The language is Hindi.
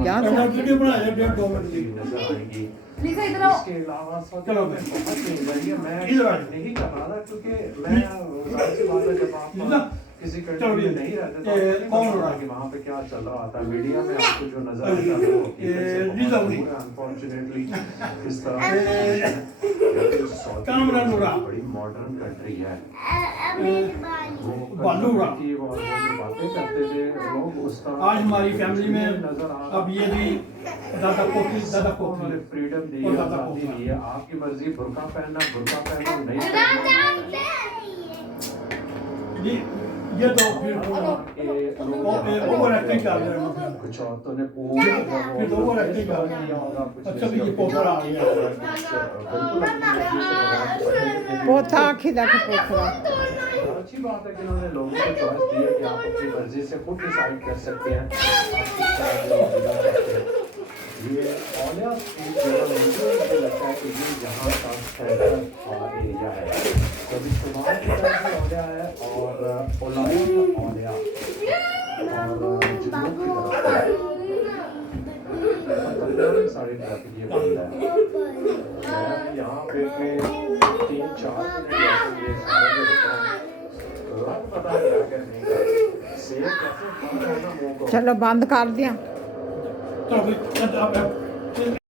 50 अपना साल वीडियो बनाया 1.5-2 मिनट की नजर आएगी। लीजा इधर आओ। इसके अलावा चलो में बहुत चीज है मैं इधर आ। नहीं कर रहा था क्योंकि मैं जाहिर सी बात है जब आप लीजा, किसी चलो कंट्री में ये, नहीं रहते तो ये आपको नहीं कौन पता हो रहा है? कि वहाँ पे क्या चल रहा था। मीडिया में आपको जो नजर अरे, आता है वो हकीकत ये से लीजा बहुत उड़ी। दूर है अनफॉर्चुनेटली। इस तरह कामरान हो रहा। बड़ी मॉडर्न कंट्री है। वो बालू हो रहा। की वो जो बातें करते थे लोग उस तरह आज हमारी फैमिली में नजर आ अब ये भी दादा पोती उन्होंने फ्रीडम दी और है, दादा आज़ादी पोता। दी है। आपकी मर्जी बुर्का पहनना नहीं ये तो फिर ओवर एक्टिंग कर रहे हैं कुछ औरतों ने फिर तो ओवर एक्टिंग कर रहे हैं। अच्छा भी ये पोता आ गया पोता आखी दा पोखरा अच्छी बात है कि उन्होंने लोगों को चॉइस दी है कि आप अपनी मर्जी से खुद डिसाइड कर सकते हैं आप किस तरह जो होना चाहते हैं। ये औलिया स्ट्रीट जो है मुझे लगता है कि ये यहाँ का सेंटर एरिया है। जब इस्तेमाल की तरफ भी औलिया है और ओलाया का औलिया और जुनूब की तरफ तकरीबन साढ़े ट्रैफिक ये बनता है। मैं यहाँ पे 3-4 मिनट ये सारे जो रुका हूँ, लग पता क्या करने का सेब कैसे खाना है ना मुंह को। चलो बंद कर दिया तो